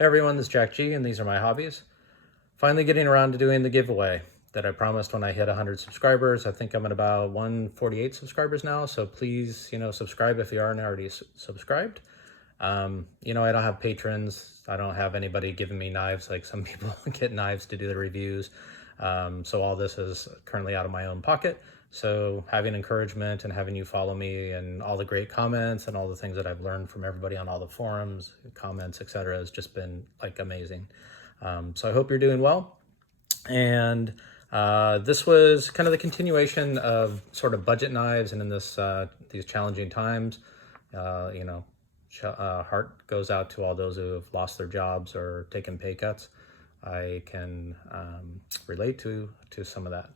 Hey everyone, this is Jack G, and these are my hobbies. Finally getting around to doing the giveaway that I promised when I hit 100 subscribers. I think I'm at about 148 subscribers now, so please, subscribe if you aren't already subscribed. I don't have patrons. I don't have anybody giving me knives like some people get knives to do the reviews. So all this is currently out of my own pocket. So having encouragement and having you follow me and all the great comments and all the things that I've learned from everybody on all the forums, comments, etc., has just been like amazing. So I hope you're doing well. And this was kind of the continuation of sort of budget knives, and in these challenging times, heart goes out to all those who have lost their jobs or taken pay cuts. I can relate to some of that.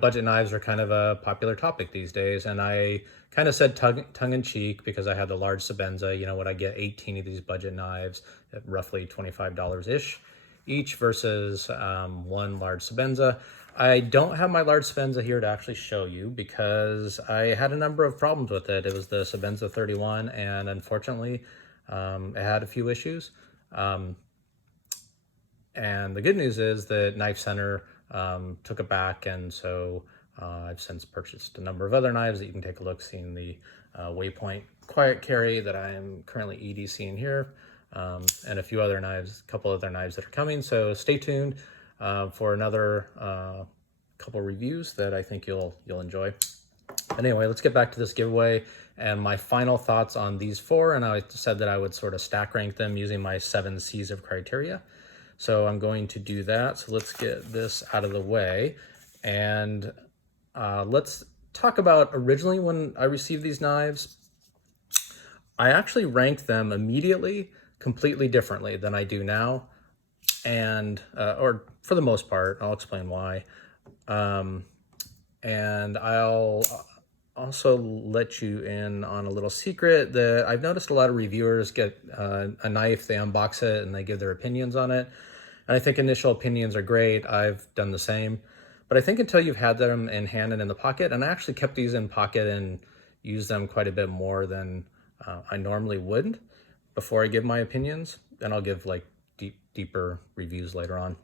Budget knives are kind of a popular topic these days, and I kind of said tongue in cheek because I had the large Sebenza. What I get 18 of these budget knives at roughly $25-ish each versus one large Sebenza. I don't have my large Sebenza here to actually show you because I had a number of problems with it. It was the Sebenza 31, and unfortunately, it had a few issues. And the good news is that Knife Center took it back, and so I've since purchased a number of other knives that you can take a look, seeing the Waypoint Quiet Carry that I am currently EDCing here, and a few other knives, a couple other knives that are coming. So stay tuned for another couple reviews that I think you'll enjoy. But anyway, let's get back to this giveaway and my final thoughts on these four. And I said that I would sort of stack rank them using my 7 C's of criteria. So I'm going to do that. So let's get this out of the way. And let's talk about originally when I received these knives. I actually ranked them immediately completely differently than I do now. And, or for the most part, I'll explain why. And I'll also let you in on a little secret that I've noticed a lot of reviewers get a knife, they unbox it, and they give their opinions on it. And I think initial opinions are great. I've done the same. But I think until you've had them in hand and in the pocket, and I actually kept these in pocket and used them quite a bit more than I normally would before I give my opinions. Then I'll give like deeper reviews later on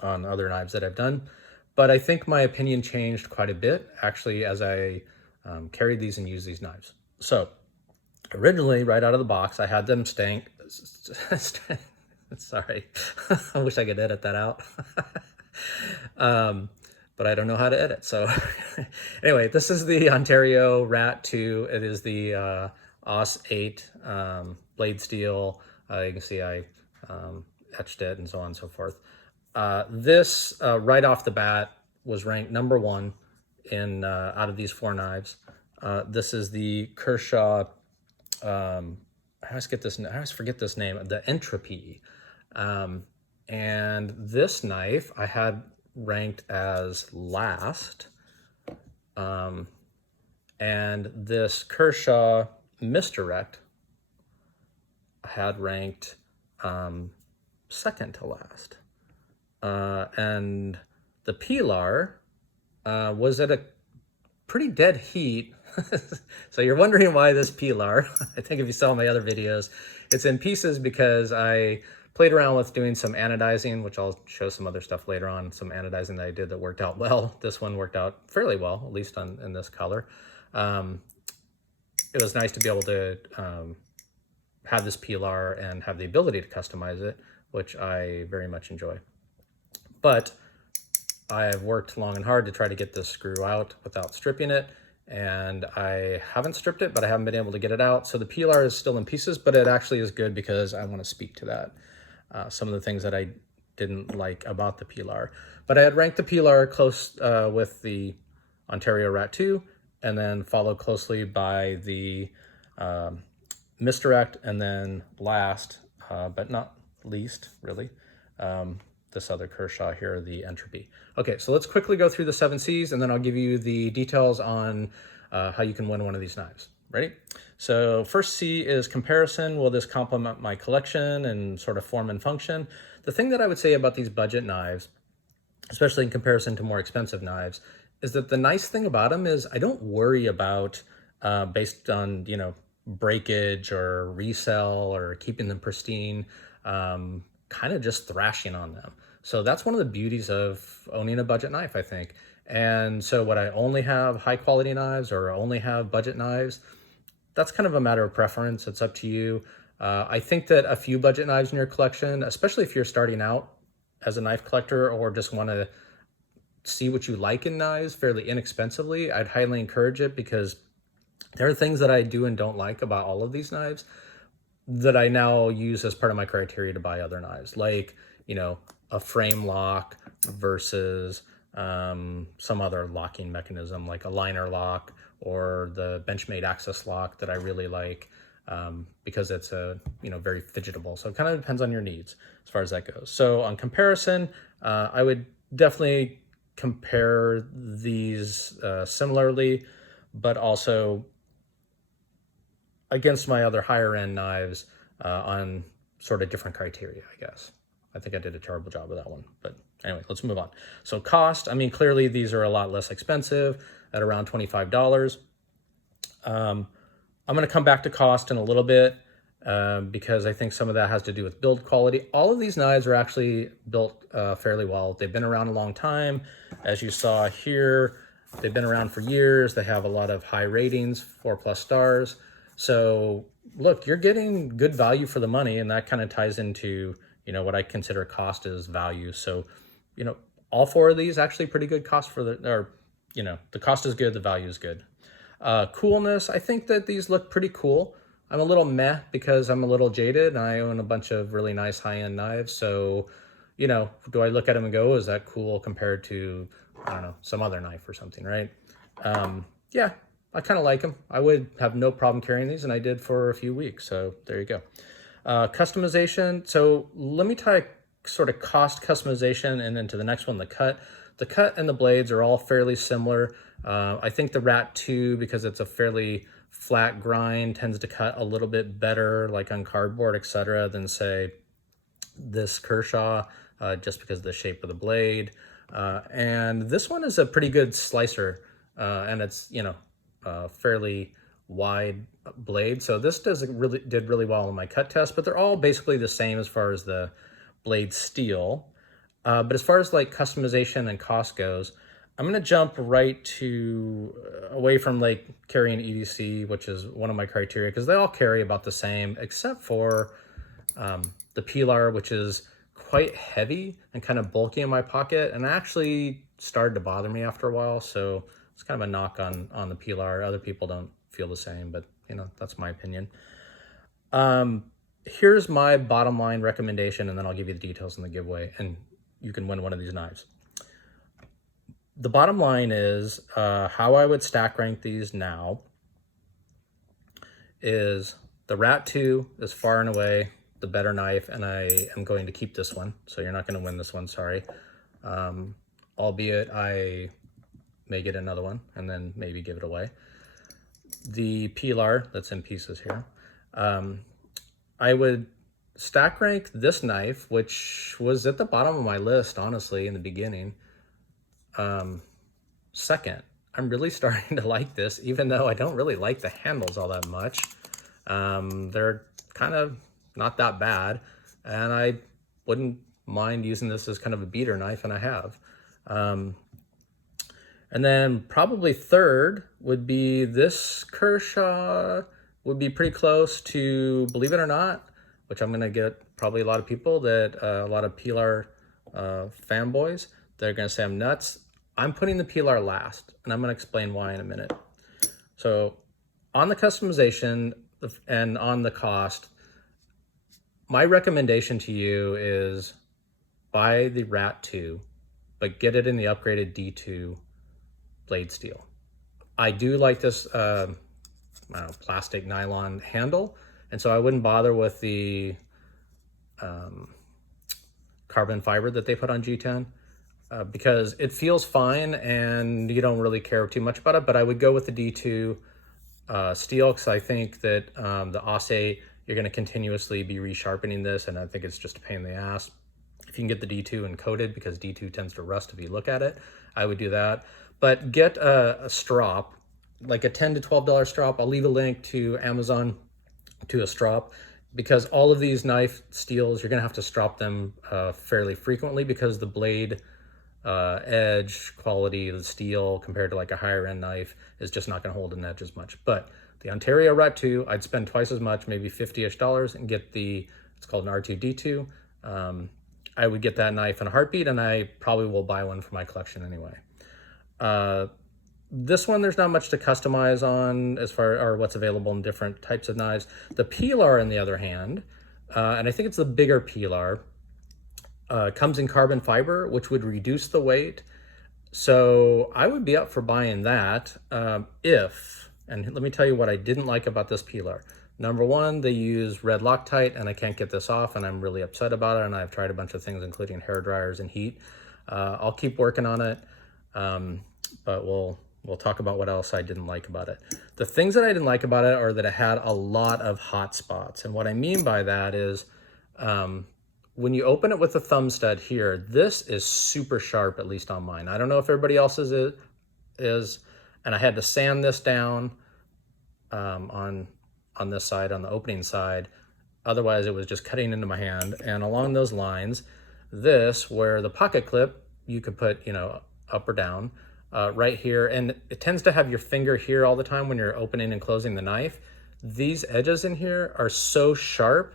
other knives that I've done. But I think my opinion changed quite a bit actually as I carried these and used these knives. So originally, right out of the box, I had them sorry, I wish I could edit that out. But I don't know how to edit. So anyway, this is the Ontario Rat2. It is the AUS 8 blade steel. You can see I etched it and so on and so forth. This right off the bat was ranked number 1 in out of these 4 knives. This is the Kershaw. I always forget this name. The Entropy. And this knife I had ranked as last. And this Kershaw Misdirect I had ranked second to last. And the Pilar was at a pretty dead heat. So you're wondering why this Pilar. I think if you saw my other videos, it's in pieces because I played around with doing some anodizing, which I'll show some other stuff later on, some anodizing that I did that worked out well. This one worked out fairly well, at least in this color. It was nice to be able to have this Pilar and have the ability to customize it, which I very much enjoy. But I have worked long and hard to try to get this screw out without stripping it, and I haven't stripped it, but I haven't been able to get it out. So the Pilar is still in pieces, but it actually is good because I want to speak to that. Some of the things that I didn't like about the Pilar. But I had ranked the Pilar close with the Ontario Rat2, and then followed closely by the Misdirect, and then last, but not least, really, this other Kershaw here, the Entropy. Okay, so let's quickly go through the 7 C's, and then I'll give you the details on how you can win one of these knives. Ready? So first C is comparison. Will this complement my collection and sort of form and function? The thing that I would say about these budget knives, especially in comparison to more expensive knives, is that the nice thing about them is I don't worry about, based on, breakage or resale or keeping them pristine, kind of just thrashing on them. So that's one of the beauties of owning a budget knife, I think. And so would I only have high quality knives or only have budget knives? That's kind of a matter of preference. It's up to you. I think that a few budget knives in your collection, especially if you're starting out as a knife collector or just want to see what you like in knives fairly inexpensively, I'd highly encourage it, because there are things that I do and don't like about all of these knives that I now use as part of my criteria to buy other knives, like, you know, a frame lock versus some other locking mechanism, like a liner lock or the Benchmade access lock that I really like, because it's a, you know, very fidgetable. So it kind of depends on your needs as far as that goes. So on comparison, I would definitely compare these similarly, but also against my other higher end knives on sort of different criteria, I guess. I think I did a terrible job of that one, but anyway, let's move on. So cost, I mean, clearly these are a lot less expensive at around $25. I'm going to come back to cost in a little bit because I think some of that has to do with build quality. All of these knives are actually built fairly well. They've been around a long time. As you saw here, they've been around for years. They have a lot of high ratings, 4+ stars. So look, you're getting good value for the money, and that kind of ties into, you know, what I consider cost is value. So, you know, all 4 of these actually pretty good cost for the, or, you know, the cost is good, the value is good. Coolness, I think that these look pretty cool. I'm a little meh because I'm a little jaded and I own a bunch of really nice high-end knives. So, you know, do I look at them and go, is that cool compared to, I don't know, some other knife or something, right? Yeah, I kind of like them. I would have no problem carrying these, and I did for a few weeks. So there you go. Customization. So let me tie sort of cost customization and then to the next one, the cut. The cut and the blades are all fairly similar. I think the Rat2, because it's a fairly flat grind, tends to cut a little bit better, like on cardboard, etc., than say this Kershaw, just because of the shape of the blade. And this one is a pretty good slicer, and it's, you know, fairly wide blade. So this did really well in my cut test, but they're all basically the same as far as the blade steel. But as far as like customization and cost goes, I'm going to jump right to away from like carrying EDC, which is one of my criteria, because they all carry about the same, except for the Pilar, which is quite heavy and kind of bulky in my pocket, and actually started to bother me after a while. So it's kind of a knock on the Pilar. Other people don't feel the same, but you know, that's my opinion. Here's my bottom line recommendation, and then I'll give you the details in the giveaway, and you can win one of these knives. The bottom line is how I would stack rank these now is the Rat2 is far and away the better knife, and I am going to keep this one. So you're not going to win this one, sorry. Albeit I may get another one and then maybe give it away. The Pilar that's in pieces here. I would stack rank this knife, which was at the bottom of my list, honestly, in the beginning. Second. I'm really starting to like this, even though I don't really like the handles all that much. They're kind of not that bad, and I wouldn't mind using this as kind of a beater knife, and I have. And then probably third would be this Kershaw. Would be pretty close to, believe it or not, which I'm going to get probably a lot of people that, a lot of Pilar fanboys, they're going to say I'm nuts. I'm putting the Pilar last, and I'm going to explain why in a minute. So on the customization and on the cost, my recommendation to you is buy the Rat2, but get it in the upgraded D2 blade steel. I do like this plastic nylon handle, and so I wouldn't bother with the carbon fiber that they put on G10 because it feels fine and you don't really care too much about it. But I would go with the D2 steel, because I think that the AUS8, you're going to continuously be resharpening this, and I think it's just a pain in the ass. If you can get the D2 and coated, because D2 tends to rust if you look at it, I would do that. But get a strop like a $10 to $12 strop. I'll leave a link to Amazon to a strop, because all of these knife steels, you're gonna have to strop them fairly frequently, because the blade edge quality of the steel compared to like a higher end knife is just not gonna hold an edge as much. But the Ontario Rat2, I'd spend twice as much, maybe $50-ish, and get the, it's called an R2D2. I would get that knife in a heartbeat, and I probably will buy one for my collection anyway. This one, there's not much to customize on as far as what's available in different types of knives. The Pilar, on the other hand, and I think it's the bigger Pilar, comes in carbon fiber, which would reduce the weight. So I would be up for buying that and let me tell you what I didn't like about this Pilar. Number one, they use red Loctite, and I can't get this off, and I'm really upset about it, and I've tried a bunch of things, including hair dryers and heat. I'll keep working on it, but we'll talk about what else I didn't like about it. The things that I didn't like about it are that it had a lot of hot spots, and what I mean by that is when you open it with the thumb stud here, this is super sharp, at least on mine. I don't know if everybody else's is, and I had to sand this down on this side, on the opening side. Otherwise, it was just cutting into my hand. And along those lines, this, where the pocket clip, you could put, you know, up or down, right here, and it tends to have your finger here all the time when you're opening and closing the knife. These edges in here are so sharp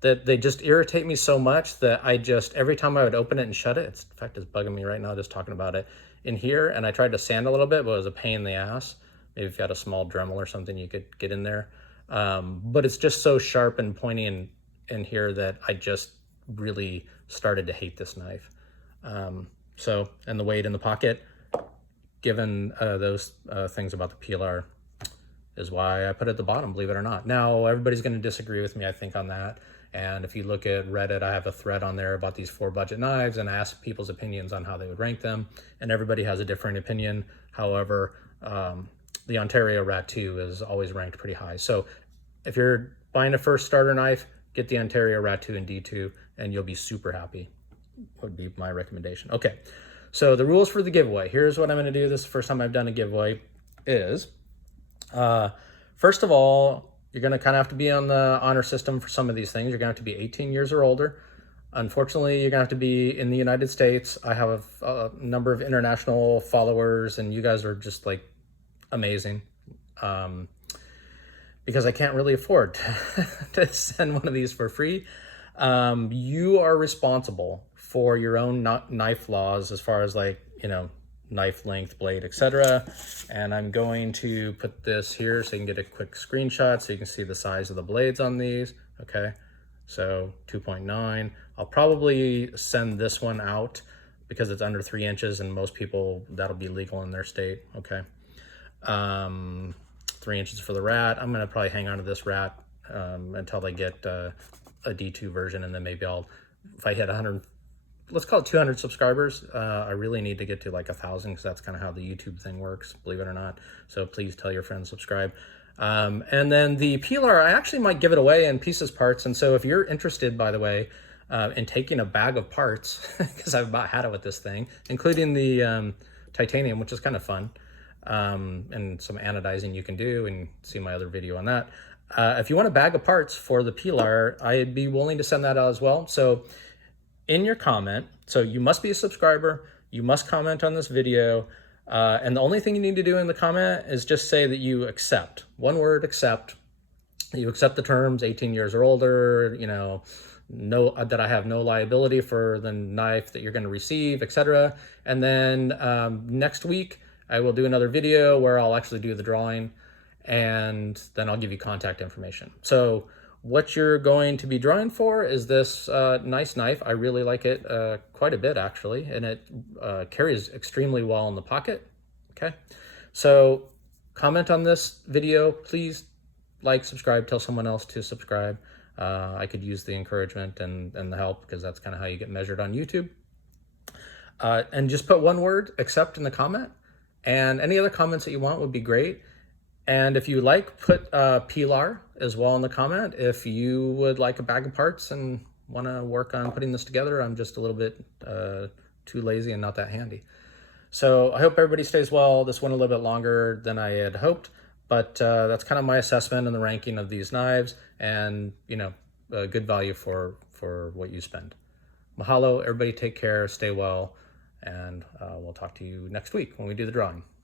that they just irritate me so much that I just, every time I would open it and shut it, in fact, it's bugging me right now just talking about it, in here, and I tried to sand a little bit, but it was a pain in the ass. Maybe if you had a small Dremel or something, you could get in there. But it's just so sharp and pointy in here that I just really started to hate this knife. So, and the weight in the pocket, given those things about the PLR, is why I put it at the bottom, believe it or not. Now, everybody's going to disagree with me, I think, on that. And if you look at Reddit, I have a thread on there about these 4 budget knives and ask people's opinions on how they would rank them. And everybody has a different opinion. However, the Ontario Rat2 is always ranked pretty high. So if you're buying a first starter knife, get the Ontario Rat2 and D2, and you'll be super happy, would be my recommendation. Okay, so the rules for the giveaway. Here's what I'm gonna do. This is the first time I've done a giveaway. Is, first of all, you're gonna kind of have to be on the honor system for some of these things. You're gonna have to be 18 years or older. Unfortunately, you're gonna have to be in the United States. I have a number of international followers, and you guys are just like amazing. Because I can't really afford to send one of these for free. You are responsible for your own knife laws as far as, like, you know, knife length, blade, etc. And I'm going to put this here so you can get a quick screenshot so you can see the size of the blades on these. Okay, so 2.9. I'll probably send this one out because it's under 3 inches, and most people, that'll be legal in their state. Okay. 3 inches for the Rat. I'm gonna probably hang on to this Rat until they get a D2 version, and then maybe I'll, if I hit 100, let's call it 200 subscribers, I really need to get to like 1,000, because that's kind of how the YouTube thing works, believe it or not. So please tell your friends, subscribe. And then the peeler, I actually might give it away in pieces parts. And so if you're interested, by the way, in taking a bag of parts, because I've about had it with this thing, including the titanium, which is kind of fun, and some anodizing you can do, and see my other video on that. If you want a bag of parts for the peeler, I'd be willing to send that out as well. So in your comment, so you must be a subscriber, you must comment on this video, and the only thing you need to do in the comment is just say that you accept, one word, accept. You accept the terms, 18 years or older, you know, that I have no liability for the knife that you're going to receive, etc. And then next week I will do another video where I'll actually do the drawing, and then I'll give you contact information. So what you're going to be drawing for is this nice knife. I really like it quite a bit, actually, and it carries extremely well in the pocket. Okay, so comment on this video, please. Like, subscribe, tell someone else to subscribe. I could use the encouragement and the help, because that's kind of how you get measured on YouTube. And just put one word, accept, in the comment, and any other comments that you want would be great. And if you like, put Pilar as well in the comment. If you would like a bag of parts and want to work on putting this together, I'm just a little bit too lazy and not that handy. So I hope everybody stays well. This went a little bit longer than I had hoped, but that's kind of my assessment and the ranking of these knives, and good value for what you spend. Mahalo, everybody take care, stay well, and we'll talk to you next week when we do the drawing.